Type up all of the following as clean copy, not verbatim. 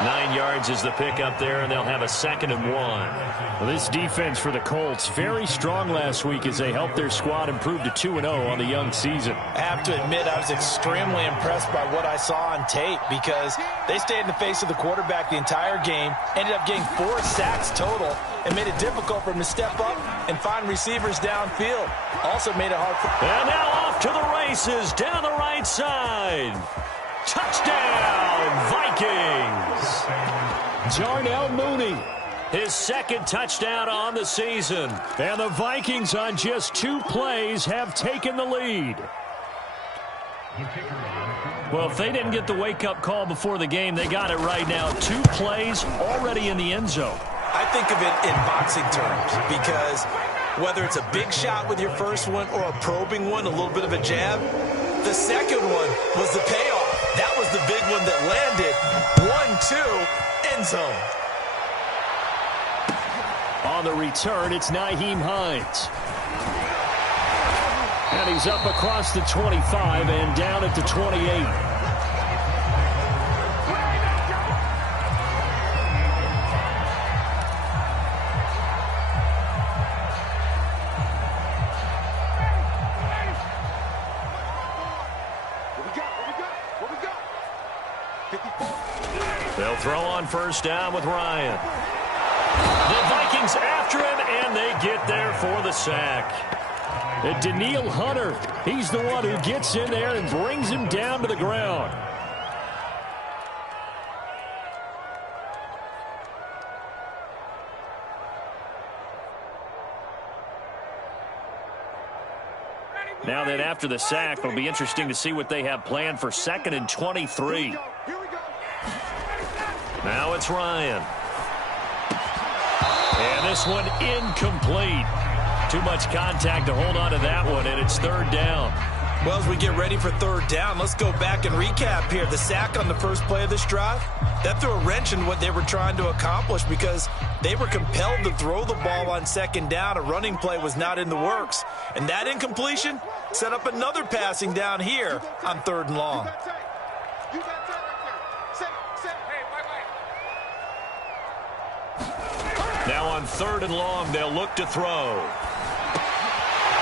9 yards is the pickup there, and they'll have a 2nd and 1. Well, this defense for the Colts, very strong last week as they helped their squad improve to 2-0 on the young season. I have to admit, I was extremely impressed by what I saw on tape because they stayed in the face of the quarterback the entire game, ended up getting 4 sacks total, and made it difficult for him to step up and find receivers downfield. Also made it hard for... And now off to the races down the right side. Touchdown, Vikings! Darnell Mooney. His 2nd touchdown on the season. And the Vikings on just 2 plays have taken the lead. Well, if they didn't get the wake-up call before the game, they got it right now. 2 plays already in the end zone. I think of it in boxing terms because whether it's a big shot with your first one or a probing one, a little bit of a jab, the second one was the payoff. That was the big one that landed. 1-2, end zone. On the return, it's Nyheim Hines. And he's up across the 25 and down at the 28. They'll throw on first down with Ryan. The Vikings after him, and they get there for the sack. And Danielle Hunter, he's the one who gets in there and brings him down to the ground. Now then, after the sack, it'll be interesting to see what they have planned for 2nd and 23. Now it's Ryan. And this one incomplete. Too much contact to hold on to that one, and it's 3rd down. Well, as we get ready for 3rd down, let's go back and recap here. The sack on the first play of this drive, that threw a wrench in what they were trying to accomplish because they were compelled to throw the ball on 2nd down. A running play was not in the works. And that incompletion set up another passing down here on 3rd and long. Now on 3rd and long, they'll look to throw.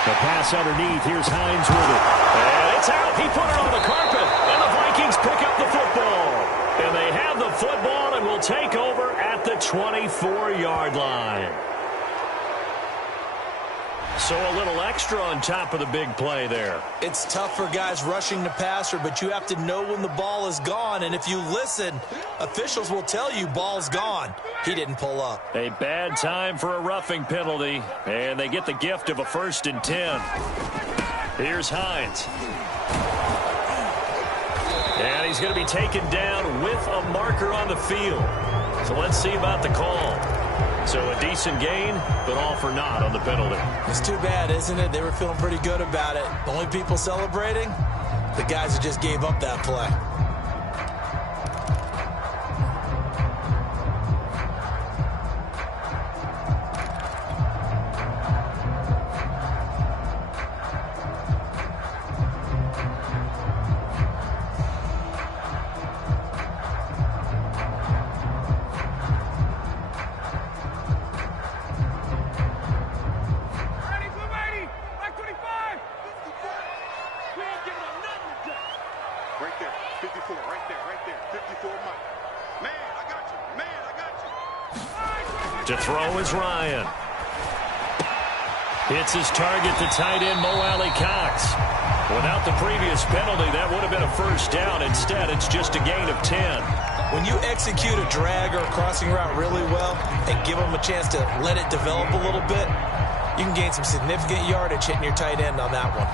The pass underneath. Here's Hines with it. And it's out. He put it on the carpet. And the Vikings pick up the football. And they have the football and will take over at the 24-yard line. So a little extra on top of the big play there. It's tough for guys rushing the passer, but you have to know when the ball is gone. And if you listen, officials will tell you ball's gone. He didn't pull up. A bad time for a roughing penalty, and they get the gift of a 1st and 10. Here's Hines. And he's going to be taken down with a marker on the field. So let's see about the call. So a decent gain, but all for naught on the penalty. It's too bad, isn't it? They were feeling pretty good about it. The only people celebrating, the guys who just gave up that play. To throw is Ryan. Hits his target, the tight end, Mo Alley-Cox. Without the previous penalty, that would have been a 1st down. Instead, it's just a gain of 10. When you execute a drag or a crossing route really well and give them a chance to let it develop a little bit, you can gain some significant yardage hitting your tight end on that one.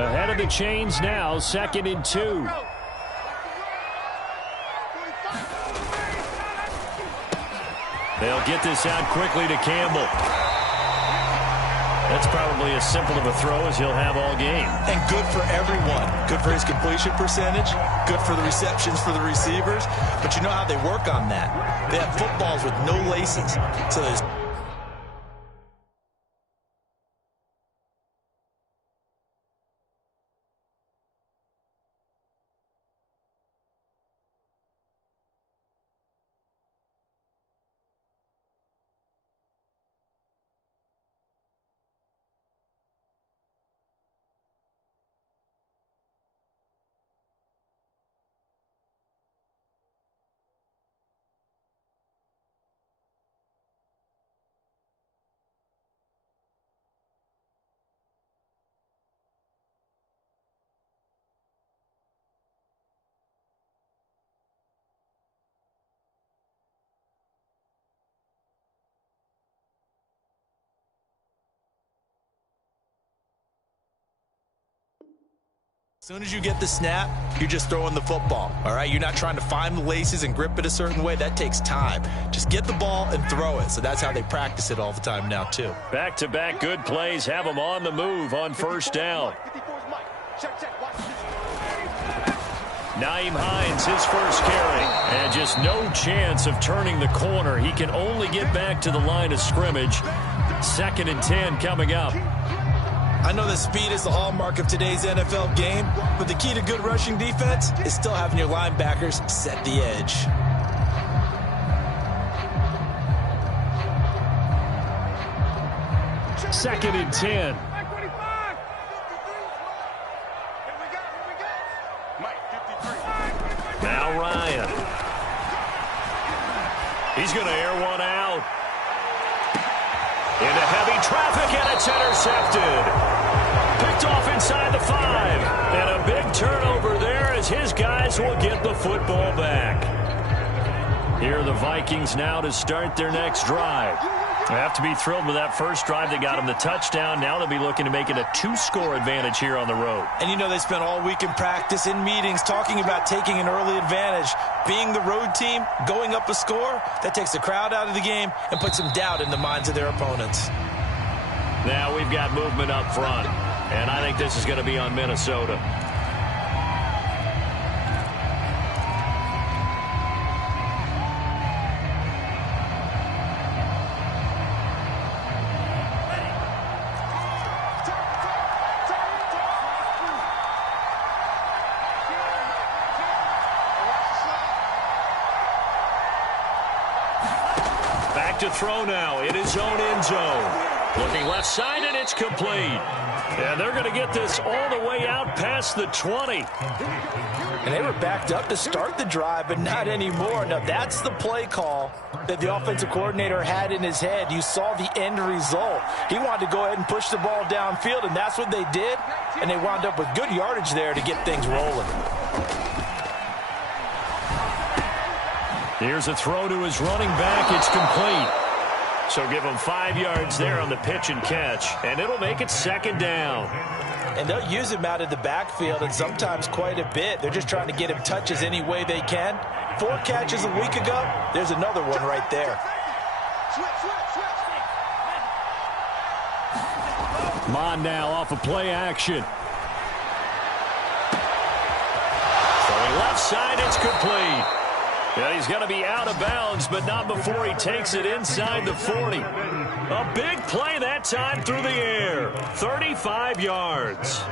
Ahead of the chains now, 2nd and 2. They'll get this out quickly to Campbell. That's probably as simple of a throw as he'll have all game. And good for everyone. Good for his completion percentage. Good for the receptions for the receivers. But you know how they work on that. They have footballs with no laces. So there's soon as you get the snap, you're just throwing the football, all right? You're not trying to find the laces and grip it a certain way. That takes time. Just get the ball and throw it. So that's how they practice it all the time now, too. Back-to-back good plays have them on the move on first down. Nyheim Hines, his first carry. And just no chance of turning the corner. He can only get back to the line of scrimmage. 2nd and 10 coming up. I know that speed is the hallmark of today's NFL game, but the key to good rushing defense is still having your linebackers set the edge. Second and 10. Now Ryan. He's going to air one out. Into heavy traffic, and it's intercepted. Picked off inside the 5. And a big turnover there as his guys will get the football back. Here are the Vikings now to start their next drive. They have to be thrilled with that first drive. They got them the touchdown. Now they'll be looking to make it a 2-score advantage here on the road. And you know they spent all week in practice, in meetings, talking about taking an early advantage. Being the road team, going up a score, that takes the crowd out of the game and puts some doubt in the minds of their opponents. Now we've got movement up front, and I think this is going to be on Minnesota. To throw now in his own end zone. Looking left side, and it's complete. And they're going to get this all the way out past the 20. And they were backed up to start the drive, but not anymore. Now, that's the play call that the offensive coordinator had in his head. You saw the end result. He wanted to go ahead and push the ball downfield, and that's what they did. And they wound up with good yardage there to get things rolling. Here's a throw to his running back. It's complete. So give him 5 yards there on the pitch and catch, and it'll make it 2nd down. And they'll use him out of the backfield, and sometimes quite a bit. They're just trying to get him touches any way they can. 4 catches a week ago. There's another one right there. Mond now off of play action. Throwing left side, it's complete. Yeah, he's going to be out of bounds, but not before he takes it inside the 40. A big play that time through the air. 35 yards.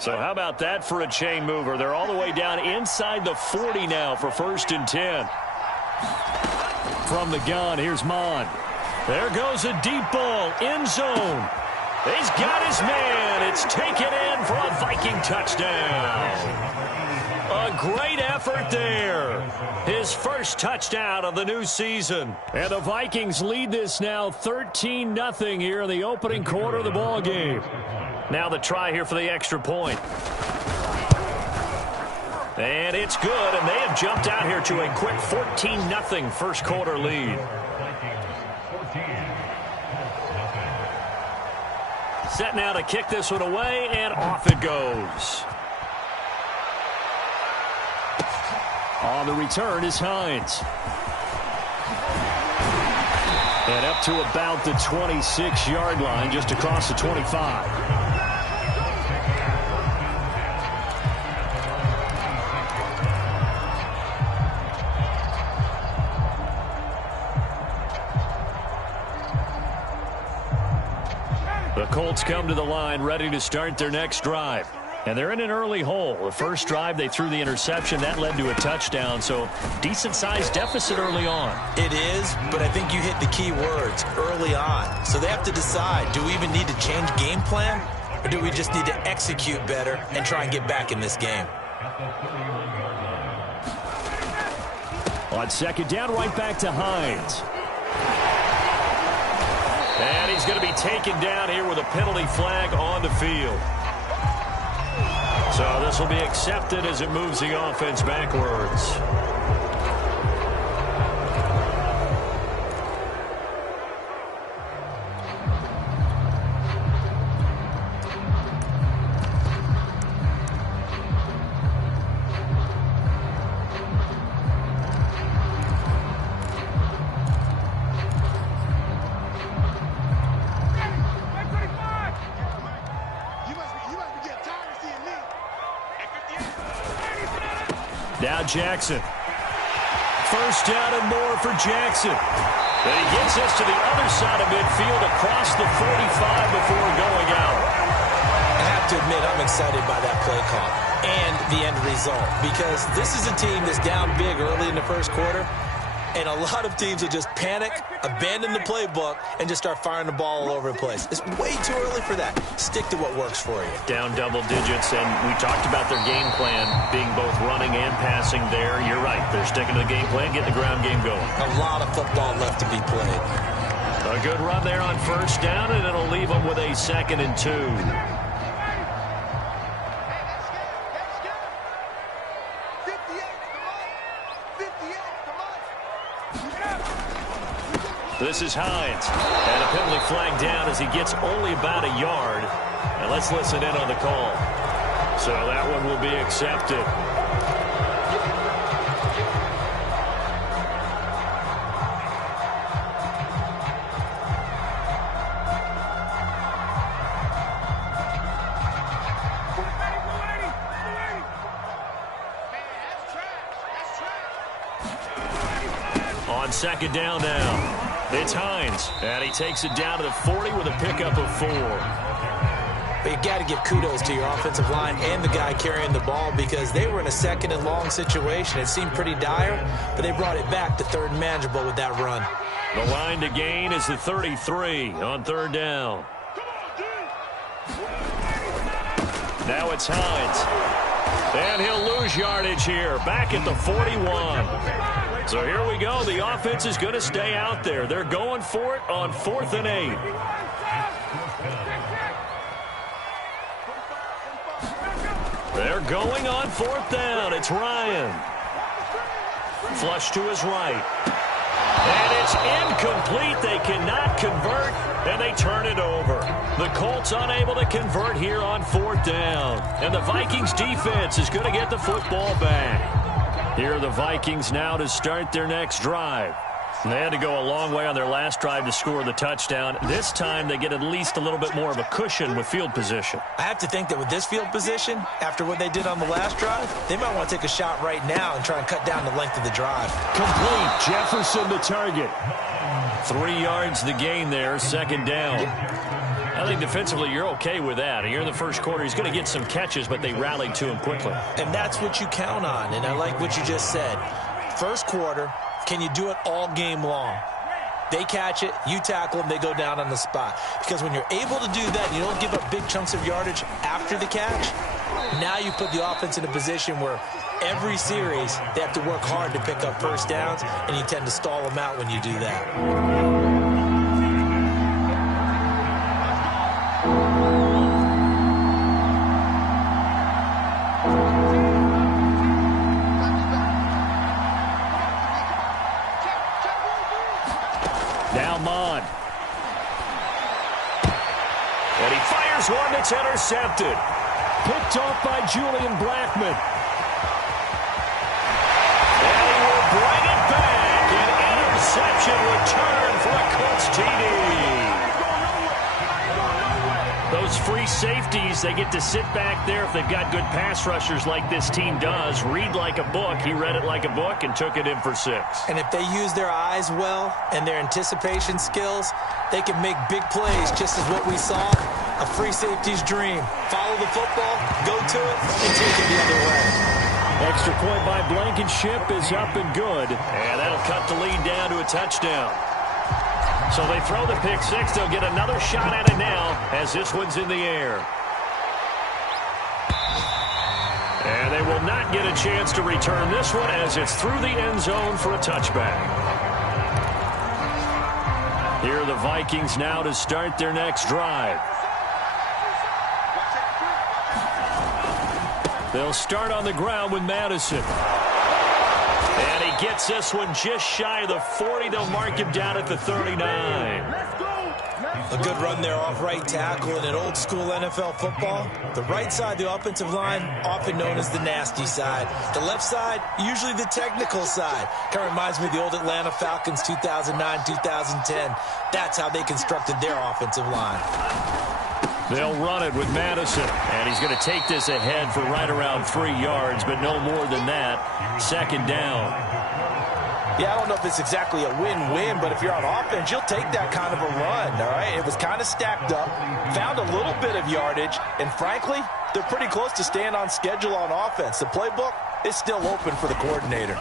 So how about that for a chain mover? They're all the way down inside the 40 now for 1st and 10. From the gun, here's Mond. There goes a deep ball, end zone. He's got his man. It's taken in for a Viking touchdown. A great effort there. His first touchdown of the new season. And the Vikings lead this now 13-0 here in the opening quarter of the ball game. Now the try here for the extra point. And it's good, and they have jumped out here to a quick 14-0 first quarter lead. Set now to kick this one away, and off it goes. On the return is Hines. And up to about the 26-yard line, just across the 25. The Colts come to the line ready to start their next drive. And they're in an early hole. The first drive, they threw the interception. That led to a touchdown, so decent-sized deficit early on. It is, but I think you hit the key words, early on. So they have to decide, do we even need to change game plan, or do we just need to execute better and try and get back in this game? On 2nd down, right back to Hines. And he's going to be taken down here with a penalty flag on the field. So this will be accepted as it moves the offense backwards. Now Jackson. First down and more for Jackson. And he gets us to the other side of midfield across the 45 before going out. I have to admit, I'm excited by that play call and the end result, because this is a team that's down big early in the first quarter, and a lot of teams will just panic, abandon the playbook, and just start firing the ball all over the place. It's way too early for that. Stick to what works for you. Down double digits, and we talked about their game plan being both running and passing there. You're right. They're sticking to the game plan, getting the ground game going. A lot of football left to be played. A good run there on first down, and it'll leave them with a 2nd and 2. This is Hines. And a penalty flag down as he gets only about a yard. And let's listen in on the call. So that one will be accepted. On 2nd down now. It's Hines, and he takes it down to the 40 with a pickup of 4. But you got to give kudos to your offensive line and the guy carrying the ball, because they were in a 2nd and long situation. It seemed pretty dire, but they brought it back to 3rd and manageable with that run. The line to gain is the 33 on 3rd down. Now it's Hines. And he'll lose yardage here, back at the 41. So here we go. The offense is going to stay out there. They're going for it on 4th and 8. They're going on 4th down. It's Ryan. Flush to his right. And it's incomplete. They cannot convert, and they turn it over. The Colts unable to convert here on 4th down. And the Vikings defense is going to get the football back. Here are the Vikings now to start their next drive. And they had to go a long way on their last drive to score the touchdown. This time they get at least a little bit more of a cushion with field position. I have to think that with this field position, after what they did on the last drive, they might want to take a shot right now and try and cut down the length of the drive. Complete. Jefferson the target. 3 yards the gain there, 2nd down. I think defensively you're okay with that. Here in the first quarter, he's going to get some catches, but they rallied to him quickly. And that's what you count on, and I like what you just said. First quarter, can you do it all game long? They catch it, you tackle them, they go down on the spot. Because when you're able to do that, you don't give up big chunks of yardage after the catch. Now you put the offense in a position where every series they have to work hard to pick up first downs, and you tend to stall them out when you do that. Now Mond. And he fires one that's intercepted. Picked off by Julian Blackmon. And he will bring it back. An interception return for a Colts TD. Those free safeties, they get to sit back there if they've got good pass rushers like this team does. Read like a book. He read it like a book and took it in for 6. And if they use their eyes well and their anticipation skills, they can make big plays, just as what we saw, a free safety's dream. Follow the football, go to it, and take it the other way. Extra point by Blankenship is up and good. And that'll cut the lead down to a touchdown. So they throw the pick 6. They'll get another shot at it now as this one's in the air. And they will not get a chance to return this one as it's through the end zone for a touchback. Here are the Vikings now to start their next drive. They'll start on the ground with Madison. And he gets this one just shy of the 40. They'll mark him down at the 39. A good run there off right tackle in an old school NFL football. The right side of the offensive line, often known as the nasty side. The left side, usually the technical side. Kind of reminds me of the old Atlanta Falcons 2009-2010. That's how they constructed their offensive line. They'll run it with Madison, and he's going to take this ahead for right around 3 yards, but no more than that. Second down. Yeah, I don't know if it's exactly a win-win, but if you're on offense, you'll take that kind of a run, all right? It was kind of stacked up, found a little bit of yardage, and frankly, they're pretty close to staying on schedule on offense. The playbook is still open for the coordinator.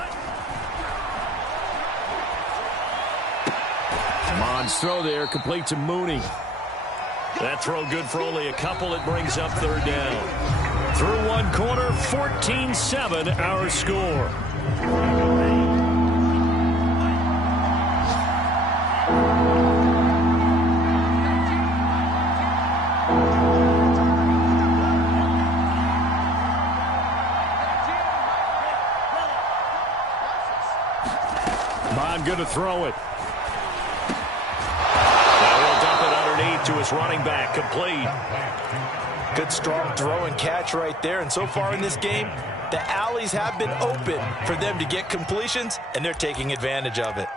Mond's throw there, complete to Mooney. That throw good for only a couple. It brings up third down. Through one quarter, 14-7 our score. Mond going to throw it. To his running back, complete. Good strong throw and catch right there. And so far in this game, the alleys have been open for them to get completions, and they're taking advantage of it.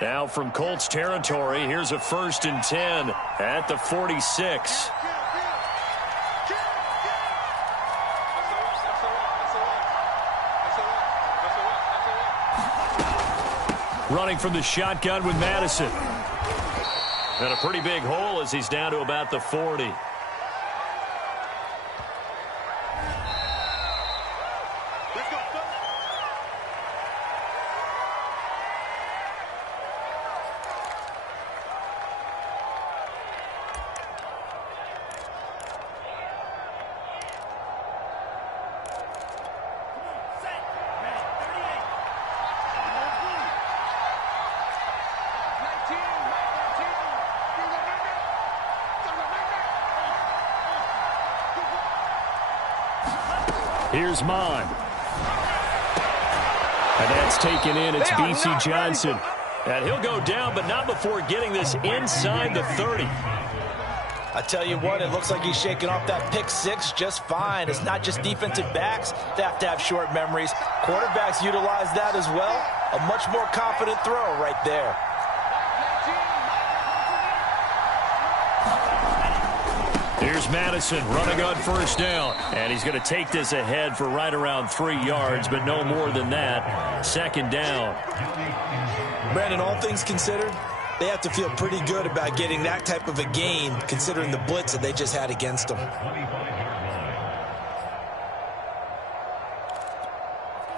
Now from Colts territory, here's a 1st and 10 at the 46. Running from the shotgun with Madison. And a pretty big hole as he's down to about the 40. Here's Mond. And that's taken in. It's B.C. Johnson. And he'll go down, but not before getting this inside the 30. I tell you what, it looks like he's shaking off that pick six just fine. It's not just defensive backs that have to have short memories. Quarterbacks utilize that as well. A much more confident throw right there. Here's Madison running on first down. And he's going to take this ahead for right around 3 yards, but no more than that. Second down. Brandon, all things considered, they have to feel pretty good about getting that type of a gain, considering the blitz that they just had against them.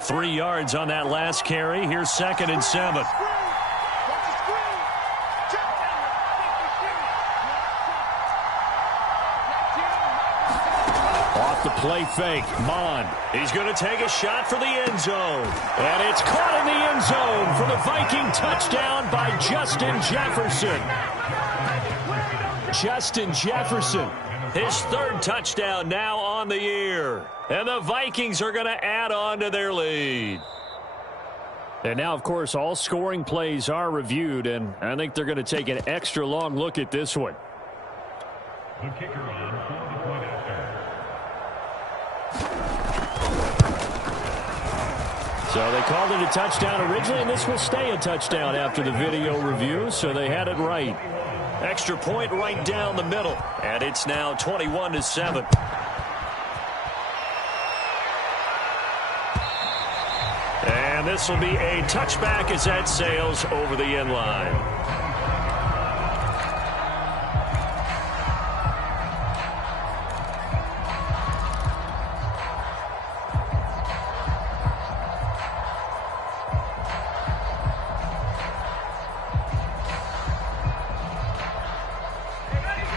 3 yards on that last carry. Here's 2nd and 7. The play fake. Mond. He's going to take a shot for the end zone. And it's caught in the end zone for the Viking touchdown by Justin Jefferson. Justin Jefferson. His 3rd touchdown now on the year. And the Vikings are going to add on to their lead. And now, of course, all scoring plays are reviewed, and I think they're going to take an extra long look at this one. The kicker on for the point after. So they called it a touchdown originally, and this will stay a touchdown after the video review, so they had it right. Extra point right down the middle, and it's now 21-7. And this will be a touchback as that sails over the end line.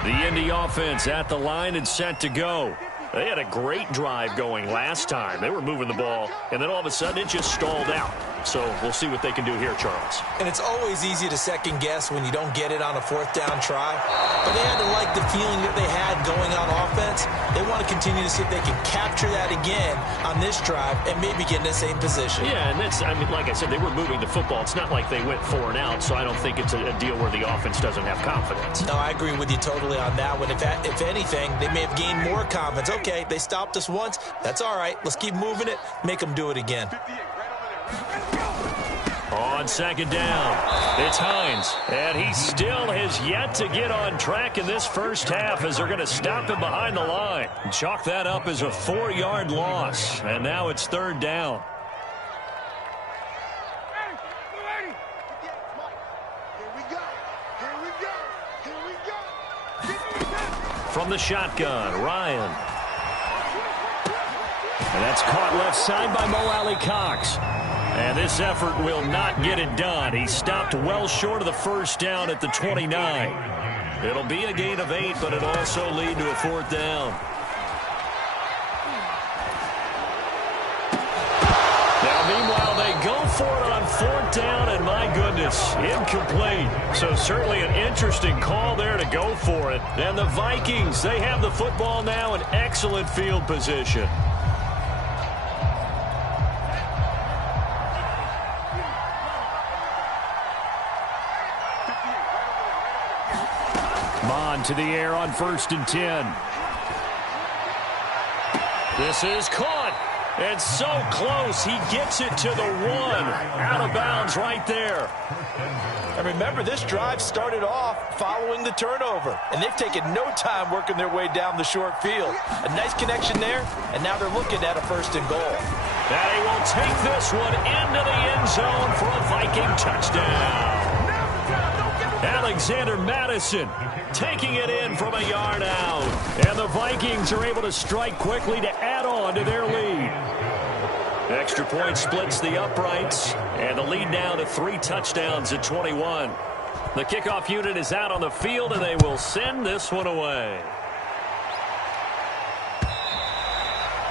The Indy offense at the line and set to go. They had a great drive going last time. They were moving the ball, and then all of a sudden it just stalled out. So we'll see what they can do here, Charles. And it's always easy to second guess when you don't get it on a fourth down try. But they had to like the feeling that they had going on offense. They want to continue to see if they can capture that again on this drive and maybe get in the same position. Yeah, and that's, I mean, like I said, they were moving the football. It's not like they went 4 and out, so I don't think it's a deal where the offense doesn't have confidence. No, I agree with you totally on that one. If anything, they may have gained more confidence. Okay, they stopped us once. That's all right. Let's keep moving it. Make them do it again. On second down, it's Hines, and he still has yet to get on track in this first half as they're going to stop him behind the line. Chalk that up as a 4-yard loss, and now it's third down. From the shotgun, Ryan. And that's caught left side by Mo Alley-Cox. And this effort will not get it done. He stopped well short of the first down at the 29. It'll be a gain of 8, but it'll also lead to a fourth down. Now, meanwhile, they go for it on fourth down, and my goodness, incomplete. So certainly an interesting call there to go for it. And the Vikings, they have the football now in excellent field position. To the air on 1st and 10. This is caught. And so close. He gets it to the 1. Out of bounds right there. And remember, this drive started off following the turnover. And they've taken no time working their way down the short field. A nice connection there. And now they're looking at a 1st and goal. Now he will take this one into the end zone for a Viking touchdown. Alexander Madison taking it in from a yard out. And the Vikings are able to strike quickly to add on to their lead. Extra point splits the uprights. And the lead now to 3 touchdowns at 21. The kickoff unit is out on the field, and they will send this one away.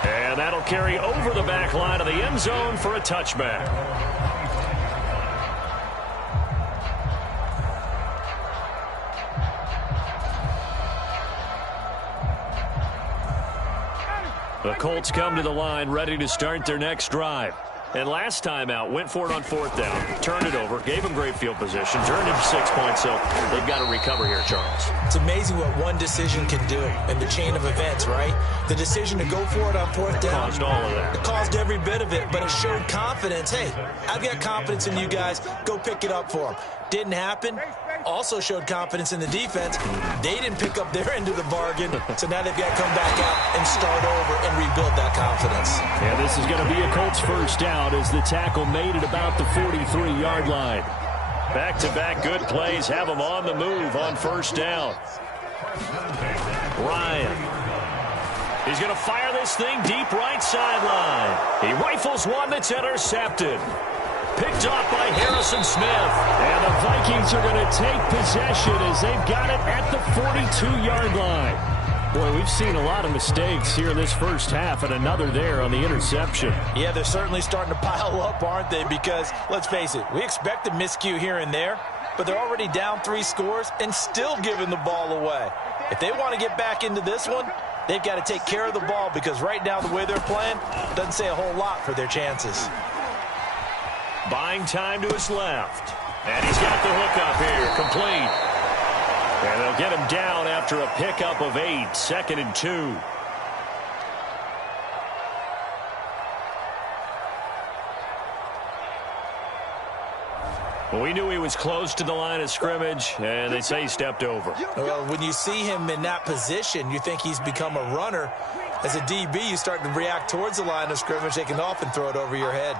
And that'll carry over the back line of the end zone for a touchback. The Colts come to the line ready to start their next drive. And last time out, went for it on 4th down, turned it over, gave them great field position, turned into 6 points, so they've got to recover here, Charles. It's amazing what one decision can do in the chain of events, right? The decision to go for it on 4th down. Caused all of that. It caused every bit of it, but it showed confidence. Hey, I've got confidence in you guys. Go pick it up for them. Didn't happen. Also showed confidence in the defense. They didn't pick up their end of the bargain, so now they've got to come back out and start over and rebuild that confidence. Yeah, this is going to be a Colts first down as the tackle made it about the 43-yard line. Back-to-back good plays have them on the move on 1st down. Ryan. He's going to fire this thing deep right sideline. He rifles one that's intercepted. Picked off by Harrison Smith. And the Vikings are going to take possession as they've got it at the 42-yard line. Boy, we've seen a lot of mistakes here in this first half, and another there on the interception. Yeah, they're certainly starting to pile up, aren't they? Because, let's face it, we expect a miscue here and there, but they're already down 3 scores and still giving the ball away. If they want to get back into this one, they've got to take care of the ball because right now the way they're playing doesn't say a whole lot for their chances. Buying time to his left. And he's got the hook up here. Complete. And they'll get him down after a pickup of 8. 2nd and 2. Well, we knew he was close to the line of scrimmage, and they say he stepped over. Well, when you see him in that position, you think he's become a runner. As a DB, you start to react towards the line of scrimmage, they can often throw it over your head.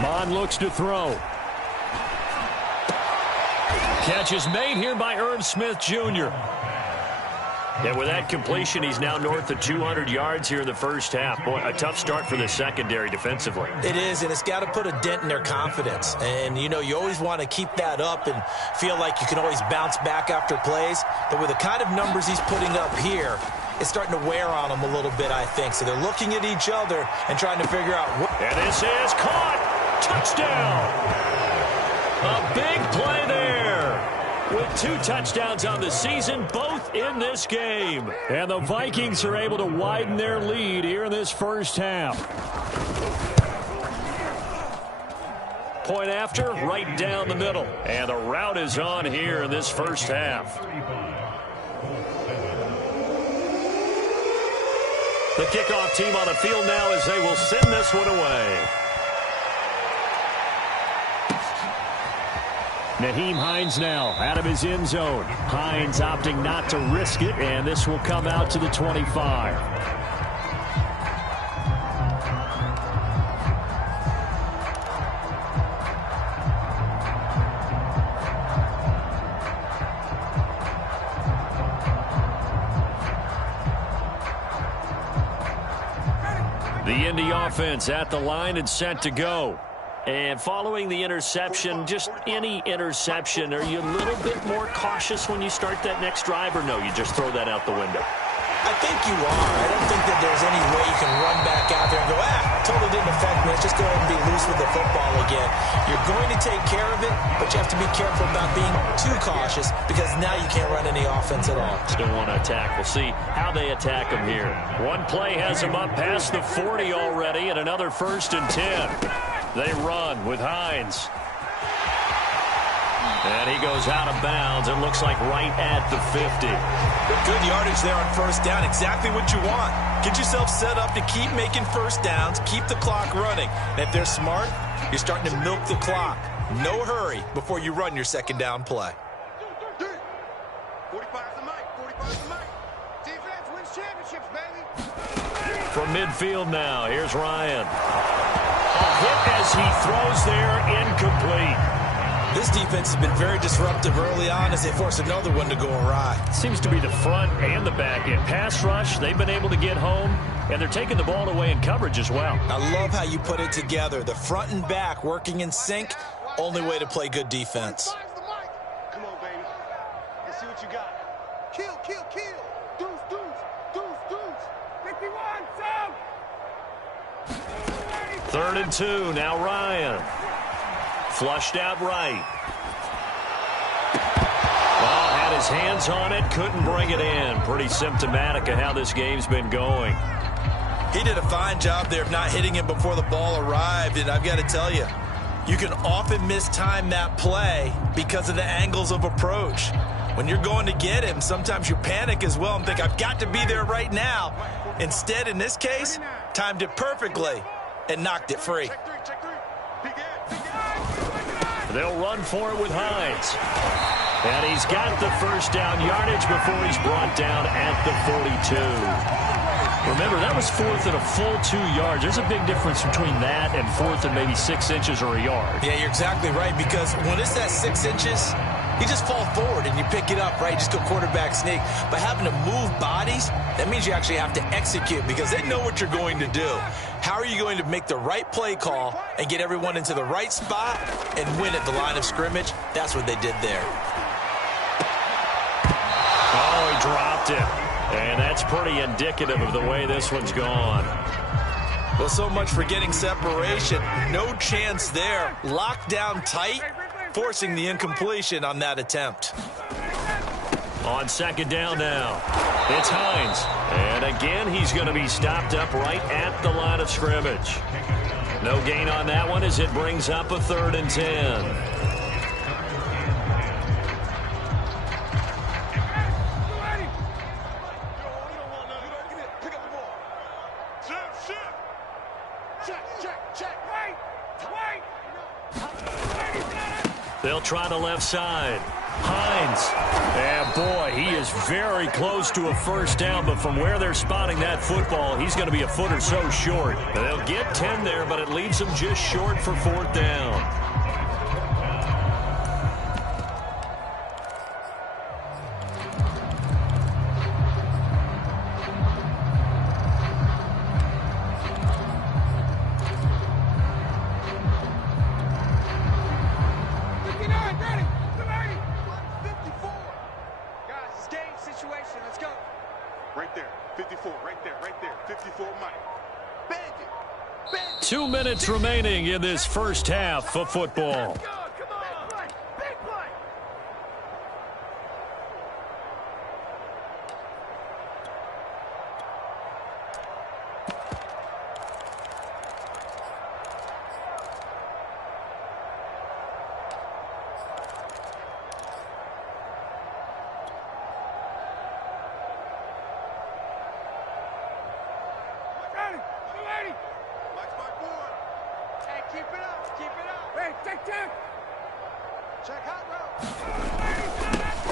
Mon looks to throw. Catch is made here by Irv Smith Jr. Yeah, with that completion, he's now north of 200 yards here in the first half. Boy, a tough start for the secondary defensively. It is, and it's got to put a dent in their confidence. And, you know, you always want to keep that up and feel like you can always bounce back after plays. But with the kind of numbers he's putting up here, it's starting to wear on them a little bit, I think. So they're looking at each other and trying to figure out what. And this is caught. Touchdown. A big play there. With 2 touchdowns on the season, both in this game. And the Vikings are able to widen their lead here in this first half. Point after, right down the middle. And the route is on here in this first half. The kickoff team on the field now as they will send this one away. Nyheim Hines now out of his end zone. Hines opting not to risk it, and this will come out to the 25. The Indy offense at the line and set to go. And following the interception, just any interception, are you a little bit more cautious when you start that next drive, or no, you just throw that out the window? I think you are. I don't think that there's any way you can run back out there and go, totally didn't affect me. Let's just go ahead and be loose with the football again. You're going to take care of it, but you have to be careful about being too cautious because now you can't run any offense at all. Still want to attack. We'll see how they attack them here. One play has them up past the 40 already, and another 1st and 10. They run with Hines. And he goes out of bounds. It looks like right at the 50. Good yardage there on 1st down. Exactly what you want. Get yourself set up to keep making 1st downs, keep the clock running. And if they're smart, you're starting to milk the clock. No hurry before you run your 2nd down play. 45's the mic. 45's the mic. Defense wins championships, baby. From midfield now, here's Ryan. A hit as he throws there, incomplete. This defense has been very disruptive early on as they force another one to go awry. Seems to be the front and the back. In pass rush, they've been able to get home, and they're taking the ball away in coverage as well. I love how you put it together. The front and back working in sync, only way to play good defense. Come on, baby. Let's see what you got. Kill, kill, kill. Deuce, deuce, deuce, deuce. 51, Sam. 3rd and 2, now Ryan. Flushed out right. Well, had his hands on it, couldn't bring it in. Pretty symptomatic of how this game's been going. He did a fine job there of not hitting him before the ball arrived, and I've got to tell you, you can often mistime that play because of the angles of approach. When you're going to get him, sometimes you panic as well and think, I've got to be there right now. Instead, in this case, timed it perfectly and knocked it free. Check three. They'll run for it with Hines. And he's got the 1st down yardage before he's brought down at the 42. Remember, that was 4th and a full 2 yards. There's a big difference between that and 4th and maybe 6 inches or a yard. Yeah, you're exactly right, because when it's that 6 inches, you just fall forward and you pick it up, right? Just go quarterback sneak. But having to move bodies, that means you actually have to execute because they know what you're going to do. How are you going to make the right play call and get everyone into the right spot and win at the line of scrimmage? That's what they did there. Oh, he dropped it. And that's pretty indicative of the way this one's gone. Well, so much for getting separation. No chance there. Locked down tight, forcing the incompletion on that attempt. On 2nd down now, it's Hines. And again, he's going to be stopped up right at the line of scrimmage. No gain on that one as it brings up a 3rd and 10. They'll try the left side. Hines. And boy, he is very close to a 1st down, but from where they're spotting that football, he's going to be a foot or so short. They'll get 10 there, but it leaves them just short for 4th down. 2 minutes remaining in this first half of football.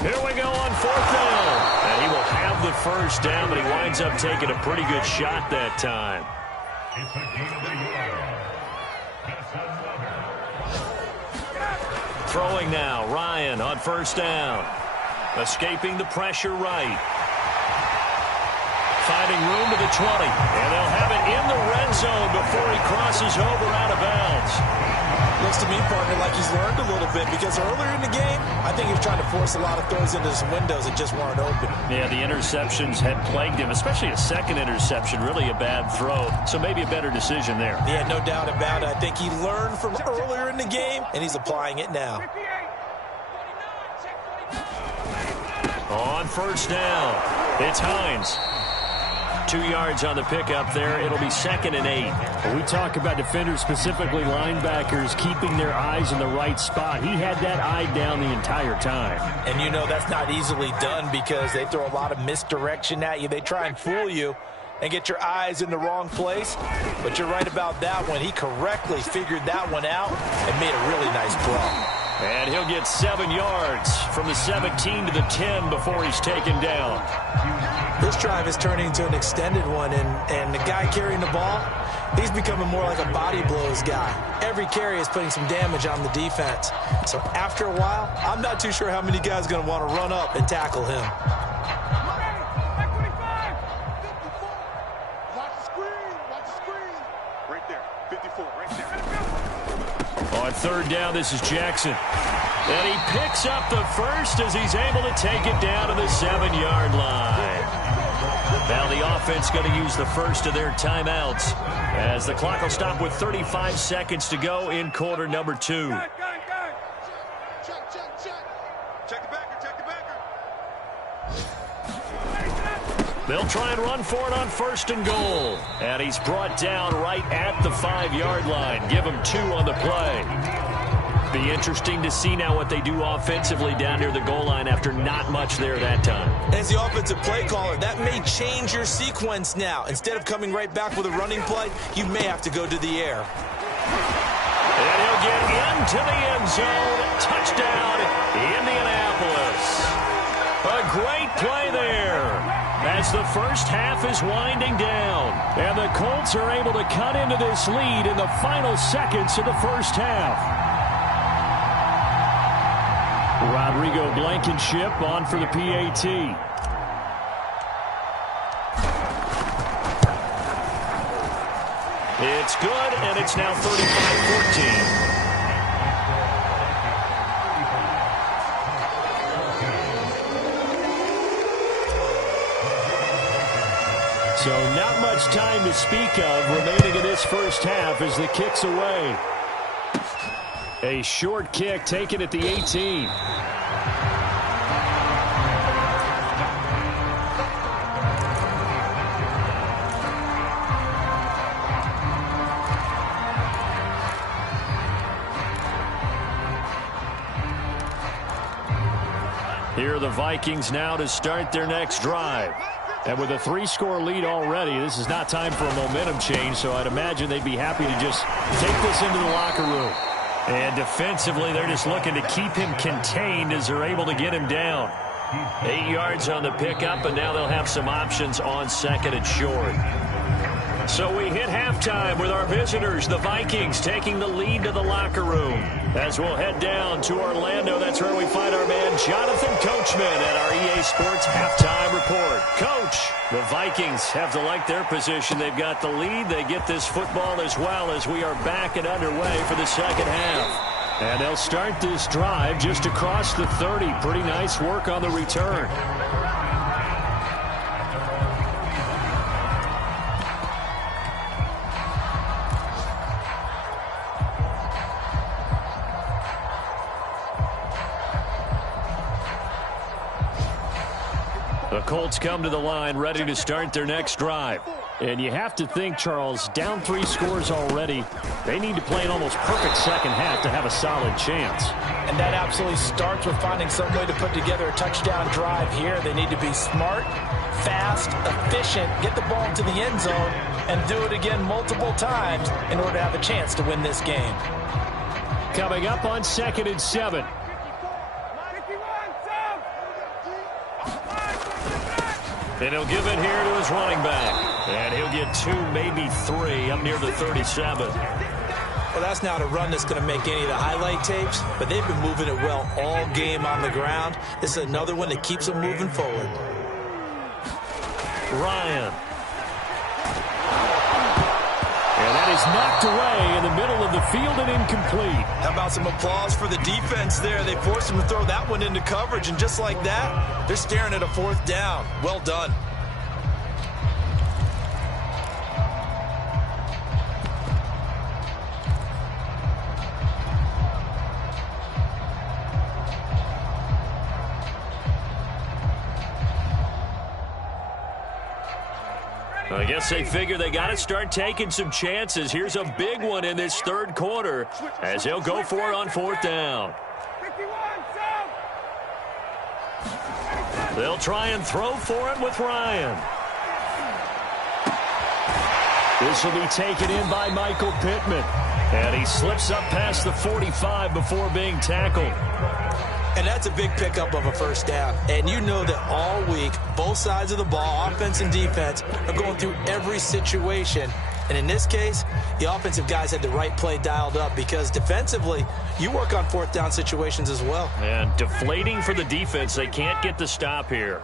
Here we go on 4th down. And he will have the first down, but he winds up taking a pretty good shot that time. Throwing now, Ryan on 1st down. Escaping the pressure right. Finding room to the 20. And they'll have it in the red zone before he crosses over out of bounds. Looks to me, partner, like he's learned a little bit because earlier in the game, I think he was trying to force a lot of throws into some windows that just weren't open. Yeah, the interceptions had plagued him, especially a second interception, really a bad throw. So maybe a better decision there. Yeah, no doubt about it. I think he learned from earlier in the game, and he's applying it now. On 1st down, it's Hines. 2 yards on the pickup there. It'll be 2nd and 8. When we talk about defenders, specifically linebackers, keeping their eyes in the right spot. He had that eye down the entire time. And you know that's not easily done because they throw a lot of misdirection at you. They try and fool you and get your eyes in the wrong place. But you're right about that one. He correctly figured that one out and made a really nice play. And he'll get 7 yards from the 17 to the 10 before he's taken down. This drive is turning into an extended one, and the guy carrying the ball, he's becoming more like a body blows guy. Every carry is putting some damage on the defense. So after a while, I'm not too sure how many guys are going to want to run up and tackle him. Watch the screen. Right there, 54, right there. On 3rd down, this is Jackson. And he picks up the first as he's able to take it down to the 7-yard line. Now the offense going to use the first of their timeouts as the clock will stop with 35 seconds to go in quarter number 2. Check the backer. They'll try and run for it on 1st and goal. And he's brought down right at the 5-yard line. Give him 2 on the play. Be interesting to see now what they do offensively down near the goal line after not much there that time. As the offensive play caller, that may change your sequence now. Instead of coming right back with a running play, you may have to go to the air. And he'll get into the end zone. Touchdown, Indianapolis. A great play there as the first half is winding down. And the Colts are able to cut into this lead in the final seconds of the first half. Rodrigo Blankenship on for the PAT. It's good, and it's now 35-14. So not much time to speak of remaining in this first half as the kick's away. A short kick taken at the 18. Here are the Vikings now to start their next drive. And with a 3-score lead already, this is not time for a momentum change, so I'd imagine they'd be happy to just take this into the locker room. And defensively, they're just looking to keep him contained as they're able to get him down. 8 yards on the pickup, and now they'll have some options on 2nd and short. So we hit halftime with our visitors, the Vikings, taking the lead to the locker room. As we'll head down to Orlando, that's where we find our man Jonathan Coachman at our EA Sports Halftime Report. Coach, the Vikings have to like their position. They've got the lead. They get this football as well as we are back and underway for the second half. And they'll start this drive just across the 30. Pretty nice work on the return. The Colts come to the line ready to start their next drive. And you have to think, Charles, down 3 scores already. They need to play an almost perfect second half to have a solid chance. And that absolutely starts with finding some way to put together a touchdown drive here. They need to be smart, fast, efficient, get the ball into the end zone, and do it again multiple times in order to have a chance to win this game. Coming up on 2nd and 7. And he'll give it here to his running back. And he'll get 2, maybe 3, up near the 37. Well, that's not a run that's going to make any of the highlight tapes, but they've been moving it well all game on the ground. This is another one that keeps them moving forward. Ryan. And that is knocked away in the middle of the field and incomplete. How about some applause for the defense there? They forced him to throw that one into coverage, and just like that, they're staring at a 4th down. Well done. I guess they figure they got to start taking some chances. Here's a big one in this 3rd quarter as he'll go for it on 4th down. They'll try and throw for it with Ryan. This will be taken in by Michael Pittman. And he slips up past the 45 before being tackled. And that's a big pickup of a 1st down. And you know that all week, both sides of the ball, offense and defense, are going through every situation. And in this case, the offensive guys had the right play dialed up because defensively, you work on 4th down situations as well. And deflating for the defense. They can't get the stop here.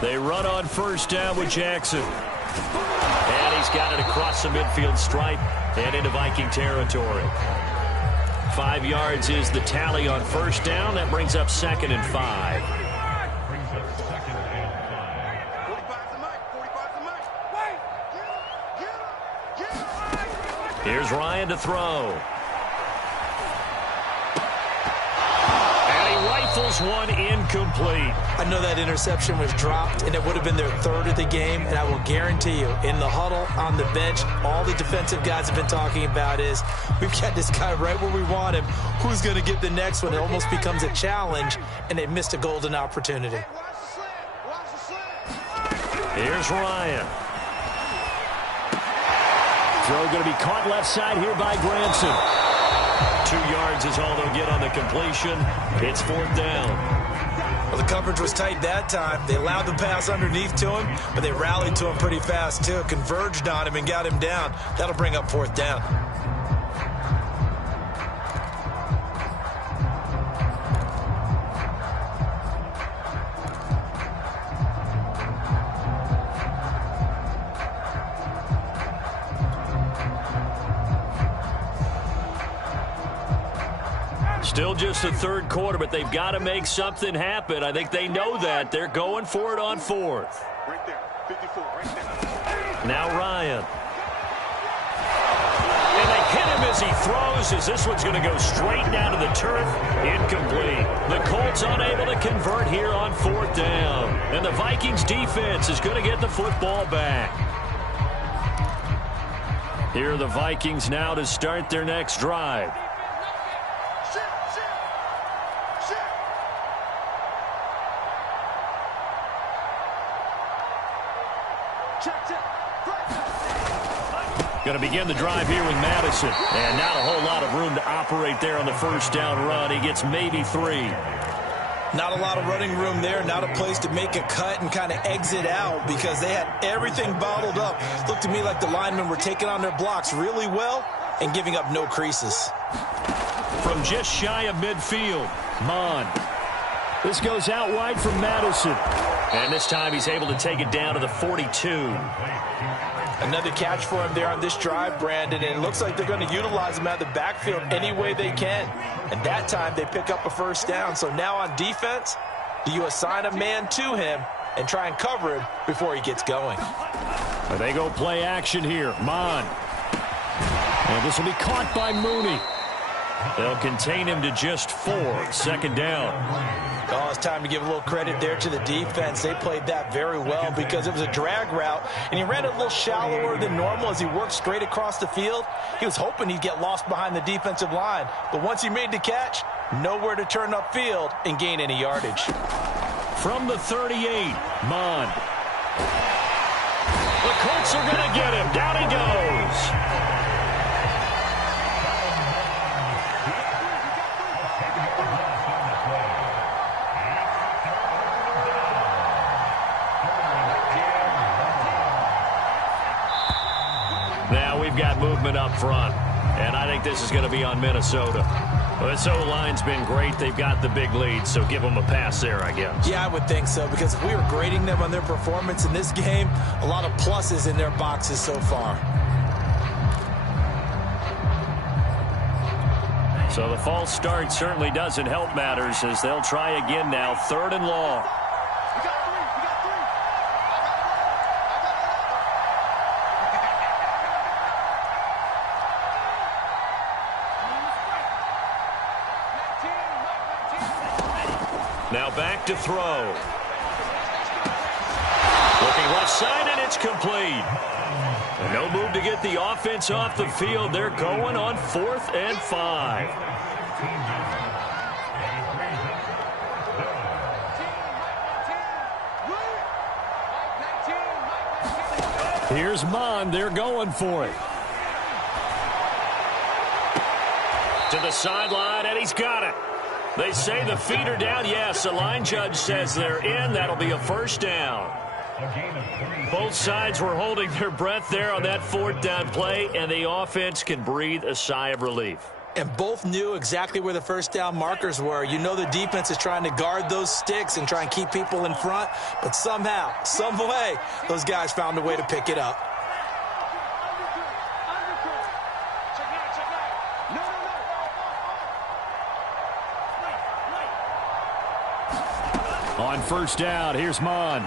They run on 1st down with Jackson. And he's got it across the midfield stripe and into Viking territory. 5 yards is the tally on 1st down. That brings up 2nd and 5. Brings up 2nd and 5. Here's Ryan to throw. And he rifles one incomplete. I know that interception was dropped, and it would have been their 3rd of the game, and I will guarantee you, in the huddle, on the bench, all the defensive guys have been talking about is, we've got this guy right where we want him. Who's going to get the next one? It almost becomes a challenge, and they missed a golden opportunity. Here's Ryan. Throw going to be caught left side here by Granson. 2 yards is all they'll get on the completion. It's 4th down. Well, the coverage was tight that time. They allowed the pass underneath to him, but they rallied to him pretty fast, too. Converged on him and got him down. That'll bring up 4th down. Still just the 3rd quarter, but they've got to make something happen. I think they know that. They're going for it on 4th. Right there, 54, right there. Now Ryan. And they hit him as he throws, as this one's going to go straight down to the turf. Incomplete. The Colts unable to convert here on 4th down. And the Vikings defense is going to get the football back. Here are the Vikings now to start their next drive. Going to begin the drive here with Madison. And not a whole lot of room to operate there on the 1st down run. He gets maybe 3. Not a lot of running room there. Not a place to make a cut and kind of exit out because they had everything bottled up. Looked to me like the linemen were taking on their blocks really well and giving up no creases. From just shy of midfield, Mon. This goes out wide from Madison. And this time he's able to take it down to the 42. Another catch for him there on this drive, Brandon, and it looks like they're going to utilize him out of the backfield any way they can. And that time they pick up a 1st down. So now on defense, do you assign a man to him and try and cover him before he gets going? They go play action here. Mon. And this will be caught by Mooney. They'll contain him to just 4. 2nd down. Oh, it's time to give a little credit there to the defense. They played that very well because it was a drag route, and he ran it a little shallower than normal as he worked straight across the field. He was hoping he'd get lost behind the defensive line, but once he made the catch, nowhere to turn upfield and gain any yardage. From the 38, Mond. The Colts are going to get him. Down he goes. Now we've got movement up front, and I think this is going to be on Minnesota. Well, this O-line's been great. They've got the big lead, so give them a pass there, I guess. Yeah, I would think so, because if we were grading them on their performance in this game, a lot of pluses in their boxes so far. So the false start certainly doesn't help matters as they'll try again now. 3rd and long. Now back to throw. Looking left side, and it's complete. And no move to get the offense off the field. They're going on 4th and 5. Here's Mond. They're going for it. To the sideline, and he's got it. They say the feet are down. Yes, the line judge says they're in. That'll be a 1st down. Both sides were holding their breath there on that 4th down play, and the offense can breathe a sigh of relief. And both knew exactly where the 1st down markers were. You know the defense is trying to guard those sticks and try and keep people in front, but somehow, some way, those guys found a way to pick it up. On 1st down, here's Mond.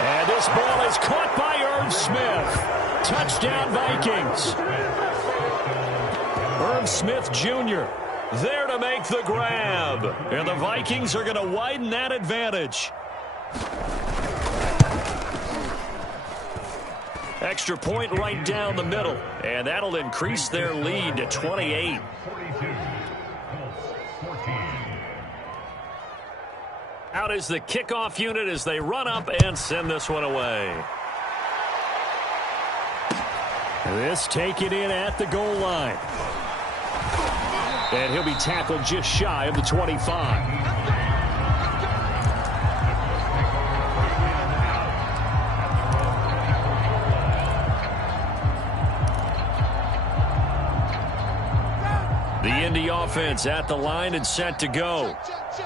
And this ball is caught by Irv Smith. Touchdown, Vikings. Irv Smith Jr. there to make the grab. And the Vikings are going to widen that advantage. Extra point right down the middle. And that'll increase their lead to 28. Out is the kickoff unit as they run up and send this one away. This taken in at the goal line. And he'll be tackled just shy of the 25. The Indy offense at the line and set to go.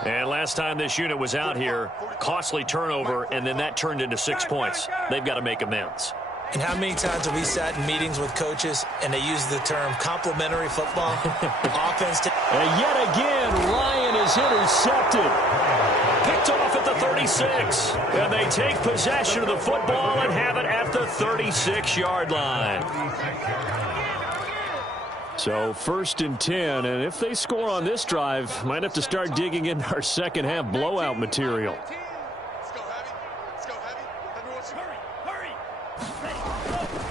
And last time this unit was out here, costly turnover, and then that turned into 6 points. They've got to make amends. And how many times have we sat in meetings with coaches and they use the term complementary football? Offense. And yet again, Ryan is intercepted. Picked off at the 36. And they take possession of the football and have it at the 36-yard line. So 1st and 10, and if they score on this drive, might have to start digging into our second half blowout material.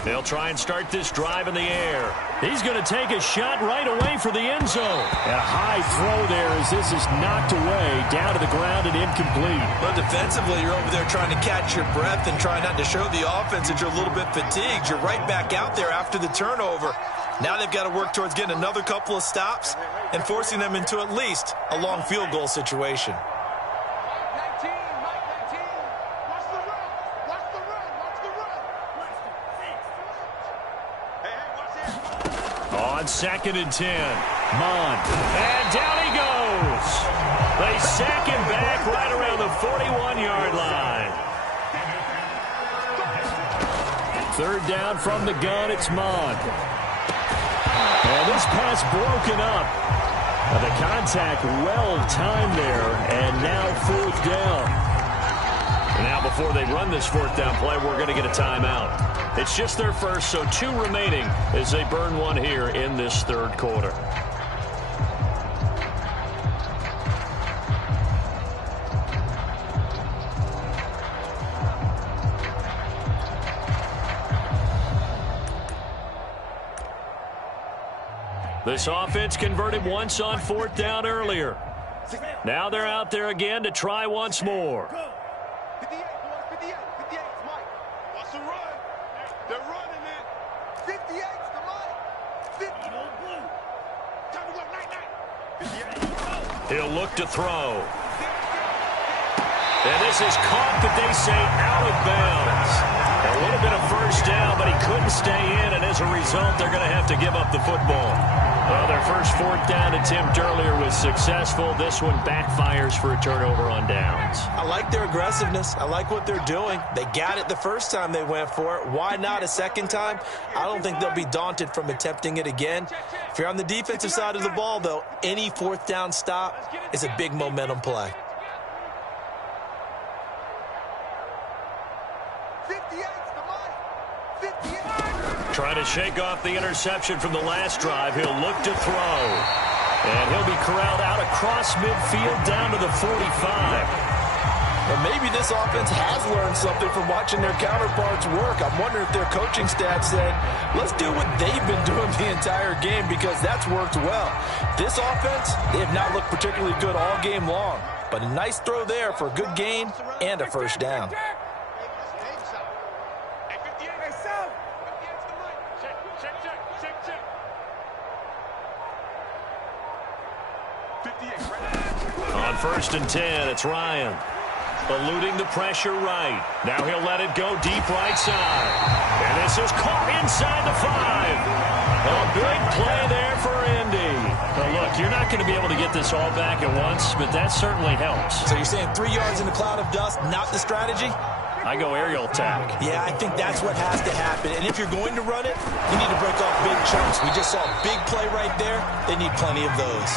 They'll try and start this drive in the air. He's going to take a shot right away for the end zone. And a high throw there as this is knocked away, down to the ground and incomplete. But defensively, you're over there trying to catch your breath and trying not to show the offense that you're a little bit fatigued. You're right back out there after the turnover. Now they've got to work towards getting another couple of stops and forcing them into at least a long field goal situation. On 2nd and 10, Mond. And down he goes. They sack him back right around the 41-yard line. 3rd down from the gun, it's Mond. And this pass broken up. The contact well timed there, and now 4th down. And now before they run this fourth down play, we're going to get a timeout. It's just their first, so 2 remaining as they burn one here in this third quarter. This offense converted once on fourth down earlier. Now they're out there again to try once more. 58, boys, 58, 58, it's Mike. Watch the run. They're running it. 58's the Mike. 50. Time to go, night. 58. He'll look to throw. And this is caught, but they say out of bounds. It would have been a first down, but he couldn't stay in, and as a result, they're going to have to give up the football. Well, their first fourth down attempt earlier was successful. This one backfires for a turnover on downs. I like their aggressiveness. I like what they're doing. They got it the first time they went for it. Why not a second time? I don't think they'll be daunted from attempting it again. If you're on the defensive side of the ball, though, any fourth down stop is a big momentum play. 58's the Mike. 58. Trying to shake off the interception from the last drive. He'll look to throw. And he'll be corralled out across midfield down to the 45. Or maybe this offense has learned something from watching their counterparts work. I'm wondering if their coaching staff said, let's do what they've been doing the entire game because that's worked well. This offense, they have not looked particularly good all game long. But a nice throw there for a good gain and a first down. On 1st and 10, it's Ryan. Eluding the pressure right. Now he'll let it go deep right side. And this is caught inside the 5. A big play there for Indy. Now look, you're not going to be able to get this all back at once, but that certainly helps. So you're saying 3 yards in a cloud of dust, not the strategy? I go aerial attack. Yeah, I think that's what has to happen. And if you're going to run it, you need to break off big chunks. We just saw a big play right there. They need plenty of those.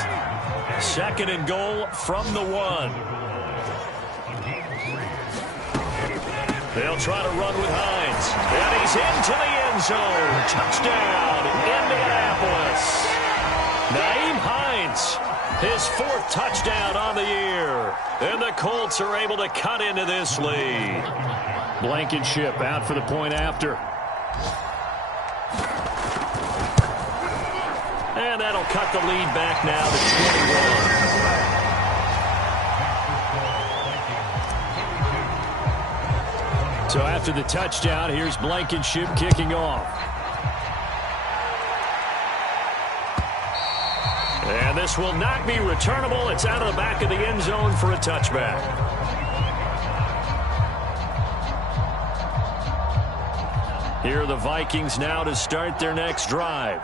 2nd and goal from the 1. They'll try to run with Hines. And he's into the end zone. Touchdown, Indianapolis. Nyheim Hines, his 4th touchdown on the year. And the Colts are able to cut into this lead. Blankenship out for the point after. And that'll cut the lead back now to 21. So after the touchdown, here's Blankenship kicking off. And this will not be returnable. It's out of the back of the end zone for a touchback. Here are the Vikings now to start their next drive.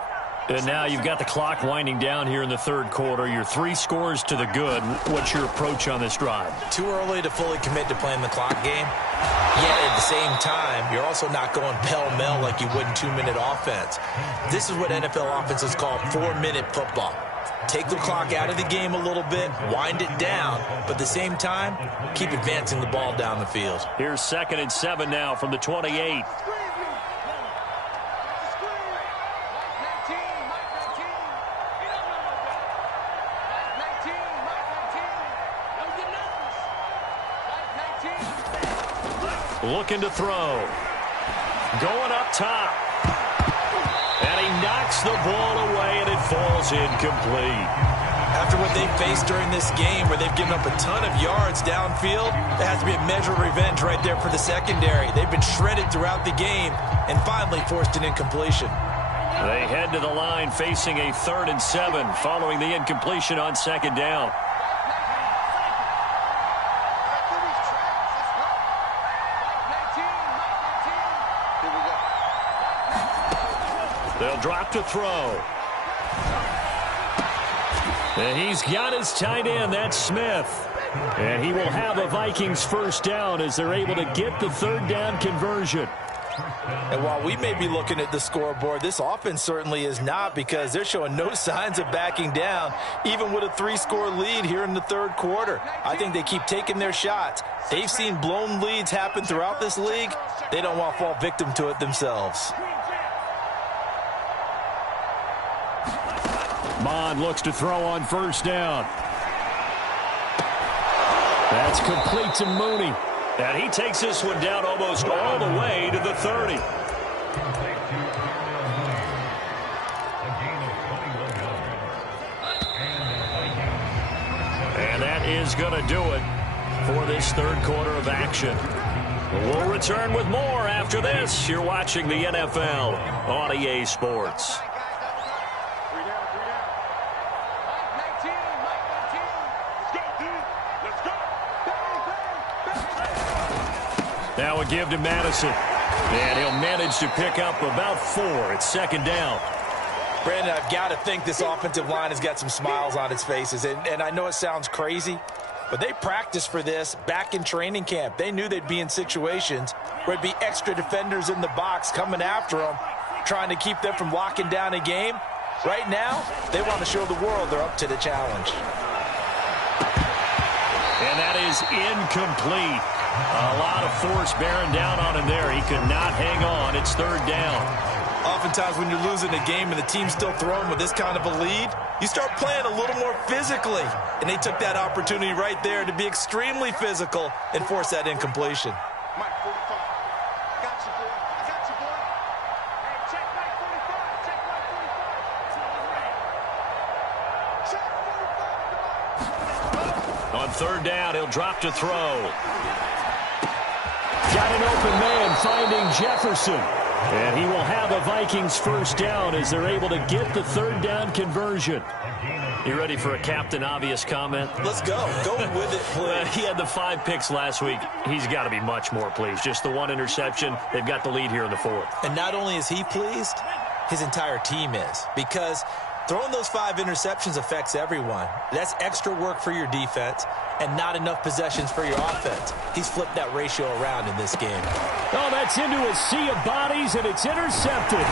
And now you've got the clock winding down here in the third quarter. You're 3 scores to the good. What's your approach on this drive? Too early to fully commit to playing the clock game. Yet at the same time, you're also not going pell-mell like you would in 2-minute offense. This is what NFL offenses call 4-minute football. Take the clock out of the game a little bit, wind it down, but at the same time, keep advancing the ball down the field. Here's 2nd and 7 now from the 28. Looking to throw. Going up top. And he knocks the ball away, and it falls incomplete. After what they've faced during this game, where they've given up a ton of yards downfield, there has to be a measure of revenge right there for the secondary. They've been shredded throughout the game and finally forced an incompletion. They head to the line facing a 3rd and 7 following the incompletion on 2nd down. They'll drop to throw. And he's got his tight end. That's Smith. And he will have a Vikings first down as they're able to get the 3rd down conversion. And while we may be looking at the scoreboard, this offense certainly is not, because they're showing no signs of backing down, even with a 3-score lead here in the third quarter. I think they keep taking their shots. They've seen blown leads happen throughout this league. They don't want to fall victim to it themselves. Mond looks to throw on first down. That's complete to Mooney. And he takes this one down almost all the way to the 30. And that is going to do it for this third quarter of action. We'll return with more after this. You're watching the NFL on EA Sports. Now a give to Madison. And he'll manage to pick up about 4. It's second down. Brandon, I've got to think this offensive line has got some smiles on its faces. And I know it sounds crazy, but they practiced for this back in training camp. They knew they'd be in situations where there'd be extra defenders in the box coming after them, trying to keep them from locking down a game. Right now, they want to show the world they're up to the challenge. And that is incomplete. A lot of force bearing down on him there. He could not hang on. It's third down. Oftentimes when you're losing a game and the team's still throwing with this kind of a lead, you start playing a little more physically. And they took that opportunity right there to be extremely physical and force that incompletion. Mike 45. Got you, boy. Got you, boy. Hey, check Mike 45. Check Mike 45. Check 45. On third down, he'll drop to throw. Got an open man finding Jefferson. And he will have a Vikings first down as they're able to get the third down conversion. You ready for a Captain Obvious comment? Let's go. Go with it, please. He had the 5 picks last week. He's got to be much more pleased. Just the 1 interception. They've got the lead here in the 4th. And not only is he pleased, his entire team is. Because throwing those 5 interceptions affects everyone. That's extra work for your defense and not enough possessions for your offense. He's flipped that ratio around in this game. Oh, that's into a sea of bodies, and it's intercepted.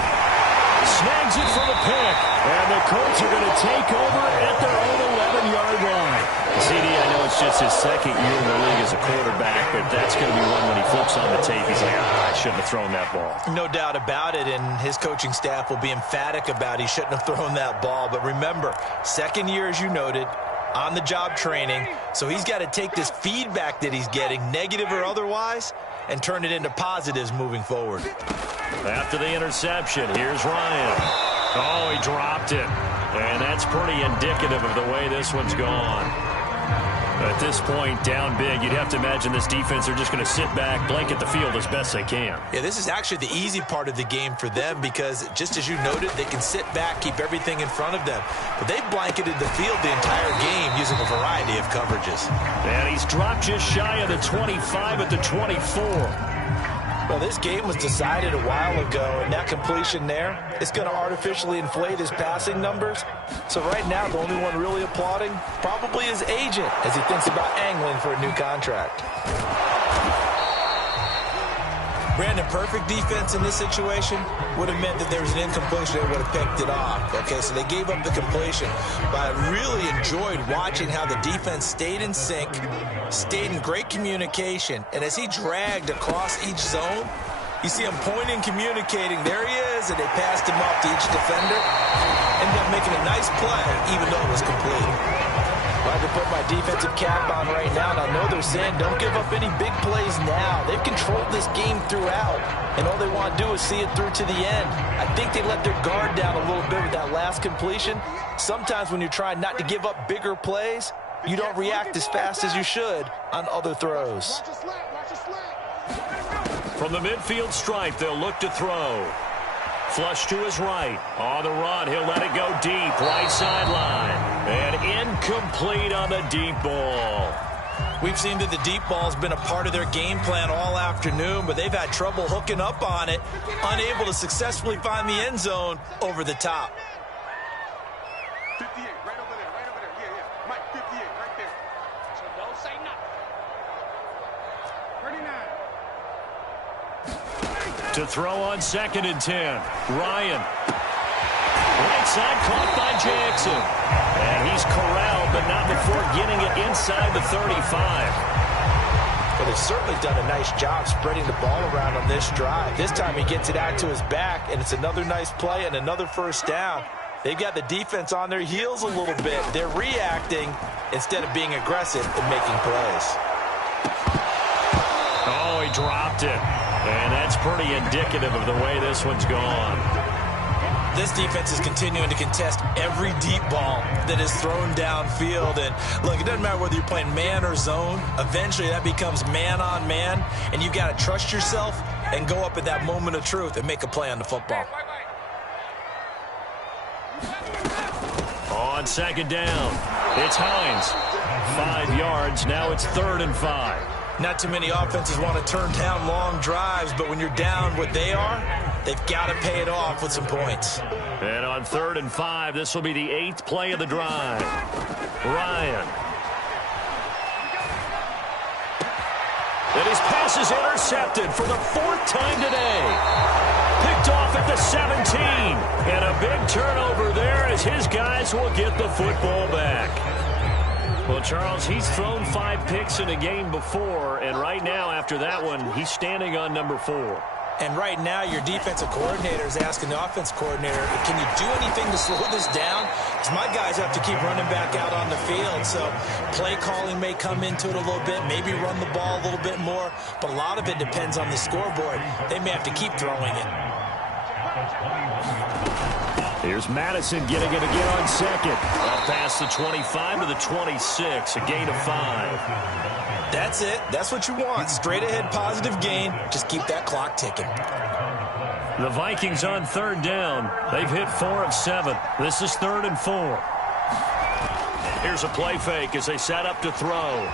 Snags it for the pick. And the Colts are going to take over at their own 11-yard line. CD, I know it's just his second year in the league as a quarterback, but that's going to be one when he flips on the tape. He's like, I shouldn't have thrown that ball. No doubt about it, and his coaching staff will be emphatic about he shouldn't have thrown that ball. But remember, second year, as you noted, on-the-job training, so he's got to take this feedback that he's getting, negative or otherwise, and turn it into positives moving forward. After the interception, here's Ryan. Oh, he dropped it. And that's pretty indicative of the way this one's gone. At this point, down big, you'd have to imagine this defense are just going to sit back, blanket the field as best they can. Yeah, this is actually the easy part of the game for them because, just as you noted, they can sit back, keep everything in front of them. But they've blanketed the field the entire game using a variety of coverages. And he's dropped just shy of the 25 at the 24. Well, this game was decided a while ago, and that completion there is going to artificially inflate his passing numbers. So right now, the only one really applauding probably his agent as he thinks about angling for a new contract. Brandon, perfect defense in this situation would have meant that there was an incompletion. They would have picked it off. Okay, so they gave up the completion. But I really enjoyed watching how the defense stayed in sync, stayed in great communication. And as he dragged across each zone, you see him pointing, communicating. There he is, and they passed him off to each defender. Ended up making a nice play, even though it was complete. I can put my defensive cap on right now, and I know they're saying don't give up any big plays now. They've controlled this game throughout, and all they want to do is see it through to the end. I think they let their guard down a little bit with that last completion. Sometimes when you're trying not to give up bigger plays, you don't react as fast as you should on other throws. From the midfield stripe, they'll look to throw. Flush to his right. On the run, he'll let it go deep. Right sideline. And incomplete on the deep ball. We've seen that the deep ball's been a part of their game plan all afternoon, but they've had trouble hooking up on it, unable to successfully find the end zone over the top. 58, right over there, right over there. Yeah, yeah. Mike, 58, right there. So don't say nothing. 39. To throw on 2nd and 10. Ryan. Right side caught by Jackson. And he's corralled, but not before getting it inside the 35. Well, they've certainly done a nice job spreading the ball around on this drive. This time he gets it out to his back, and it's another nice play and another first down. They've got the defense on their heels a little bit. They're reacting instead of being aggressive and making plays. Oh, he dropped it. And that's pretty indicative of the way this one's gone. This defense is continuing to contest every deep ball that is thrown downfield. And, look, it doesn't matter whether you're playing man or zone. Eventually, that becomes man-on-man, and you've got to trust yourself and go up at that moment of truth and make a play on the football. On 2nd down, it's Hines. 5 yards. Now it's 3rd and 5. Not too many offenses want to turn down long drives, but when you're down what they are, they've got to pay it off with some points. And on 3rd and 5, this will be the 8th play of the drive. Ryan. And his pass is intercepted for the 4th time today. Picked off at the 17. And a big turnover there as his guys will get the football back. Well, Charles, he's thrown 5 picks in a game before, and right now, after that one, he's standing on number 4. And right now, your defensive coordinator is asking the offense coordinator, can you do anything to slow this down? Because my guys have to keep running back out on the field. So play calling may come into it a little bit, maybe run the ball a little bit more, but a lot of it depends on the scoreboard. They may have to keep throwing it. Here's Madison getting it again on 2nd. Up past the 25 to the 26, a gain of 5. That's it. That's what you want. Straight ahead positive gain. Just keep that clock ticking. The Vikings on 3rd down. They've hit 4 of 7. This is 3rd and 4. Here's a play fake as they set up to throw.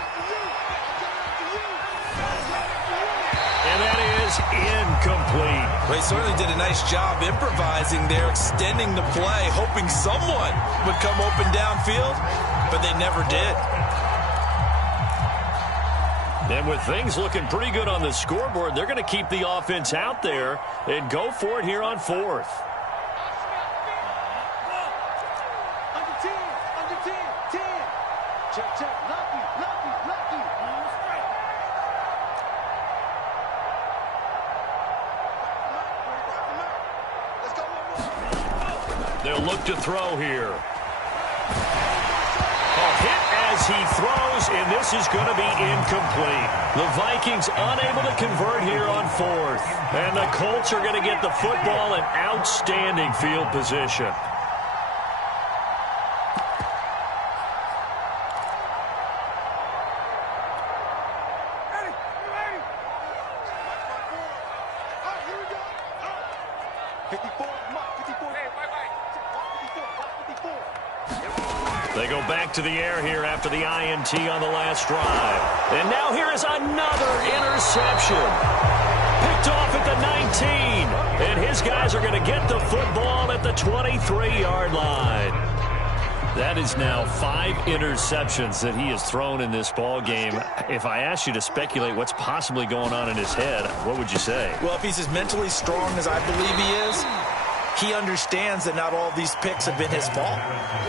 And that is incomplete. Well, he certainly did a nice job improvising there, extending the play, hoping someone would come open downfield, but they never did. And with things looking pretty good on the scoreboard, they're going to keep the offense out there and go for it here on 4th. Under 10, under 10, 10. Check, check, lucky, lucky, lucky. Let's go one more. They'll look to throw here. A hit as he throws, and this is going to be incomplete. The Vikings unable to convert here on 4th. And the Colts are going to get the football in outstanding field position. Ready, ready. All right, here we go. 54, Mike, 54. Hey, wait. 54. They go back to the air here after the INT on the last drive. And now here is another interception. Picked off at the 19. And his guys are going to get the football at the 23-yard line. That is now 5 interceptions that he has thrown in this ball game. If I asked you to speculate what's possibly going on in his head, what would you say? Well, if he's as mentally strong as I believe he is, he understands that not all these picks have been his fault.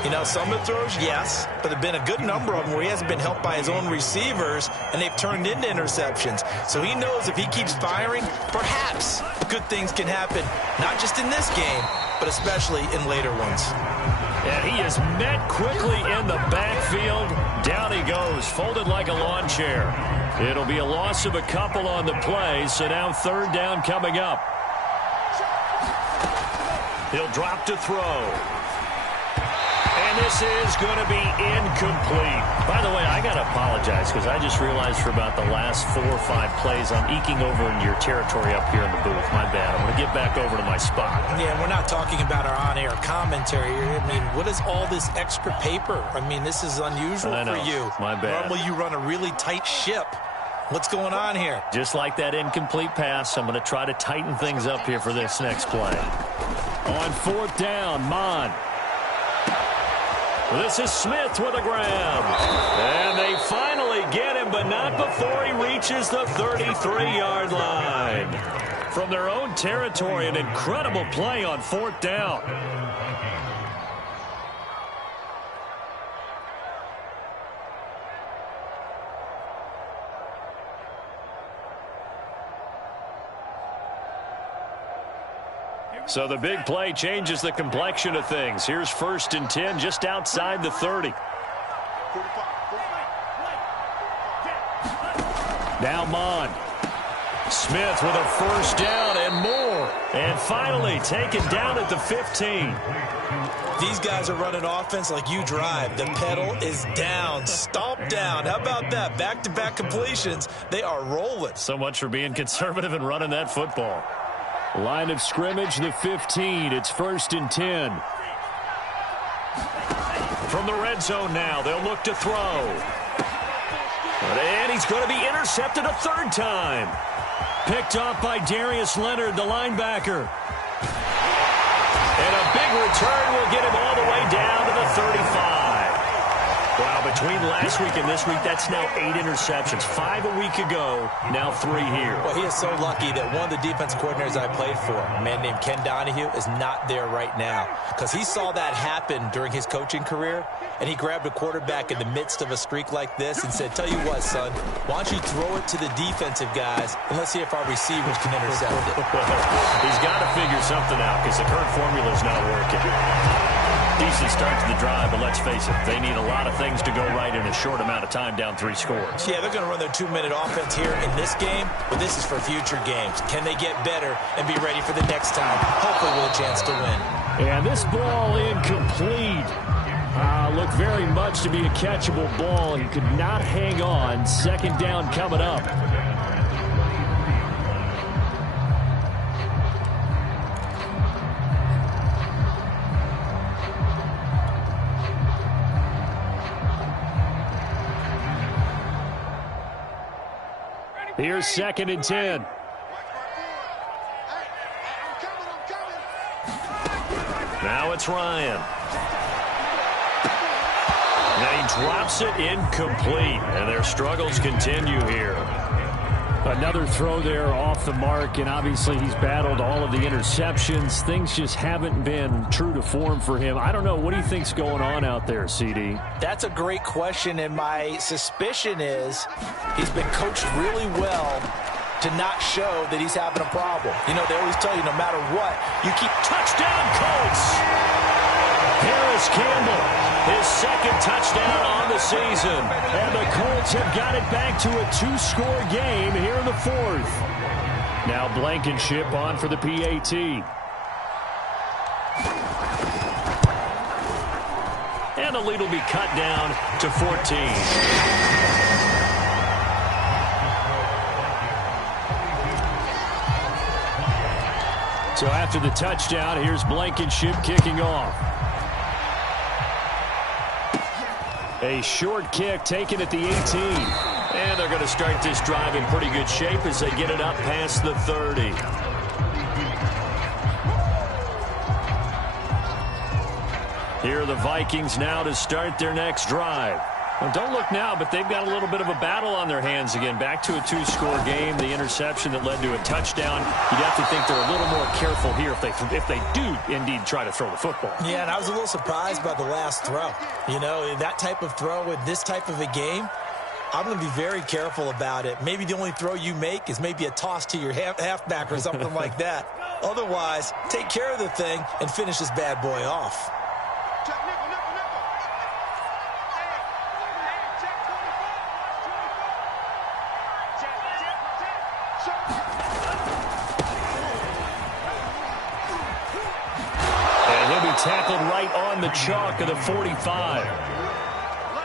You know, some of the throws, yes, but there have been a good number of them where he hasn't been helped by his own receivers, and they've turned into interceptions. So he knows if he keeps firing, perhaps good things can happen, not just in this game, but especially in later ones. And he is met quickly in the backfield. Down he goes, folded like a lawn chair. It'll be a loss of a couple on the play, so now 3rd down coming up. He'll drop to throw. And this is going to be incomplete. By the way, I got to apologize because I just realized for about the last 4 or 5 plays, I'm eking over into your territory up here in the booth. My bad. I'm going to get back over to my spot. Yeah, we're not talking about our on-air commentary here. I mean, what is all this extra paper? I mean, this is unusual for you. My bad. Normally you run a really tight ship. What's going on here? Just like that incomplete pass, I'm going to try to tighten things up here for this next play. On 4th down, Mon. This is Smith with a grab. And they finally get him, but not before he reaches the 33-yard line. From their own territory, an incredible play on 4th down. So the big play changes the complexion of things. Here's 1st and 10 just outside the 30. Now Mond. Smith with a 1st down and more. And finally taken down at the 15. These guys are running offense like you drive. The pedal is down, stomp down. How about that? Back-to-back completions. They are rolling. So much for being conservative and running that football. Line of scrimmage, the 15. It's 1st and 10. From the red zone now, they'll look to throw. And he's going to be intercepted a 3rd time. Picked off by Darius Leonard, the linebacker. And a big return will get him all the way down to the 35. Wow, between last week and this week, that's now 8 interceptions. 5 a week ago, now 3 here. Well, he is so lucky that one of the defense coordinators I played for, a man named Ken Donahue, is not there right now. Because he saw that happen during his coaching career, and he grabbed a quarterback in the midst of a streak like this and said, tell you what, son, why don't you throw it to the defensive guys, and let's see if our receivers can intercept it. He's got to figure something out because the current formula is not working. Decent start to the drive, but let's face it, they need a lot of things to go right in a short amount of time, down 3 scores. Yeah, they're going to run their 2-minute offense here in this game, but this is for future games. Can they get better and be ready for the next time? Hopefully with a chance to win. And this ball incomplete. Looked very much to be a catchable ball and could not hang on. 2nd down coming up. Here's 2nd and 10. Now it's Ryan. Now he drops it incomplete, and their struggles continue here. Another throw there off the mark, and obviously he's battled all of the interceptions. Things just haven't been true to form for him. I don't know. What do you think's going on out there, CD? That's a great question, and my suspicion is he's been coached really well to not show that he's having a problem. You know, they always tell you no matter what, you keep touchdown, Colts! Harris Campbell, his 2nd touchdown on the season. And the Colts have got it back to a 2-score game here in the 4th. Now Blankenship on for the PAT. And the lead will be cut down to 14. So after the touchdown, here's Blankenship kicking off. A short kick taken at the 18. And they're going to start this drive in pretty good shape as they get it up past the 30. Here are the Vikings now to start their next drive. Well, don't look now, but they've got a little bit of a battle on their hands again. Back to a 2-score game. The interception that led to a touchdown. You'd have to think they're a little more careful here if they do indeed try to throw the football. Yeah, and I was a little surprised by the last throw. You know, that type of throw with this type of a game, I'm going to be very careful about it. Maybe the only throw you make is maybe a toss to your halfback or something like that. Otherwise, take care of the thing and finish this bad boy off. Tackled right on the chalk of the 45.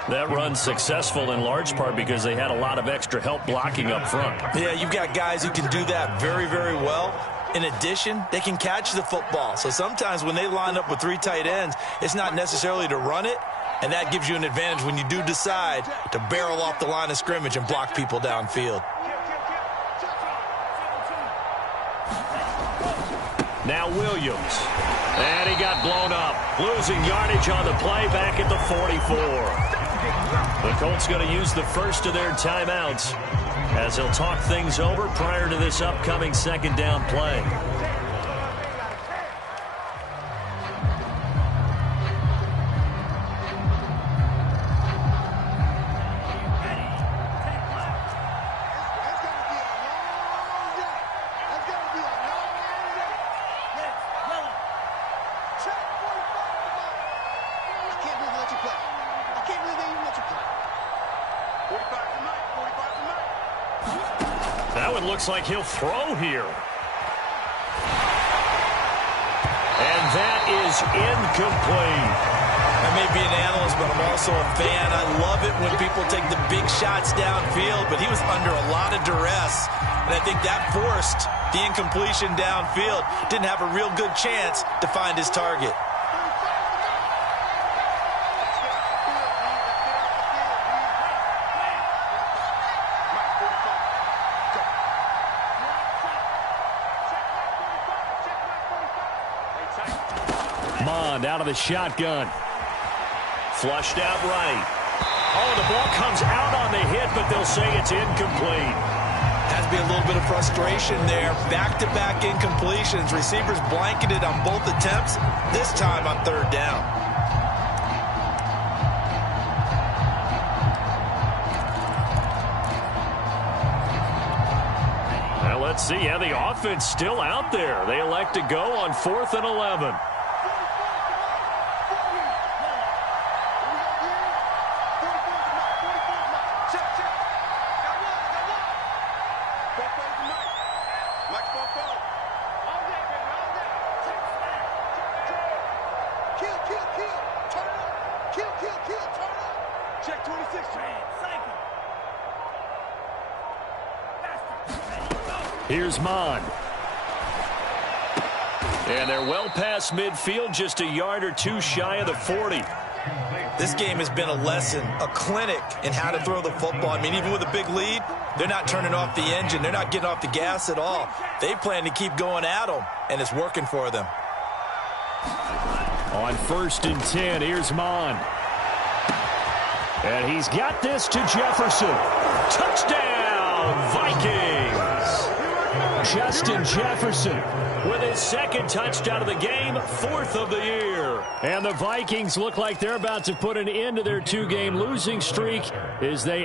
That run's successful in large part because they had a lot of extra help blocking up front. Yeah, you've got guys who can do that very, very well. In addition, they can catch the football. So sometimes when they line up with 3 tight ends, it's not necessarily to run it, and that gives you an advantage when you do decide to barrel off the line of scrimmage and block people downfield. Now Williams. And he got blown up. Losing yardage on the play back at the 44. The Colts going to use the first of their timeouts. as he'll talk things over prior to this upcoming second down play. That one looks like he'll throw here. And that is incomplete. I may be an analyst, but I'm also a fan. I love it when people take the big shots downfield, but he was under a lot of duress, and I think that forced the incompletion downfield. Didn't have a real good chance to find his target. Mond out of the shotgun. Flushed out right. Oh, the ball comes out on the hit, but they'll say it's incomplete. Has to be a little bit of frustration there. Back-to-back incompletions. Receivers blanketed on both attempts, this time on third down. Well, let's see. Yeah, the offense still out there. They elect to go on 4th and 11. Here's Mond. And they're well past midfield, just a yard or two shy of the 40. This game has been a lesson, a clinic in how to throw the football. I mean, even with a big lead, they're not turning off the engine. They're not getting off the gas at all. They plan to keep going at them, and it's working for them. On 1st and 10, here's Mond. And he's got this to Jefferson. Touchdown, Vikings! Justin Jefferson with his second touchdown of the game, 4th of the year. And the Vikings look like they're about to put an end to their 2-game losing streak as they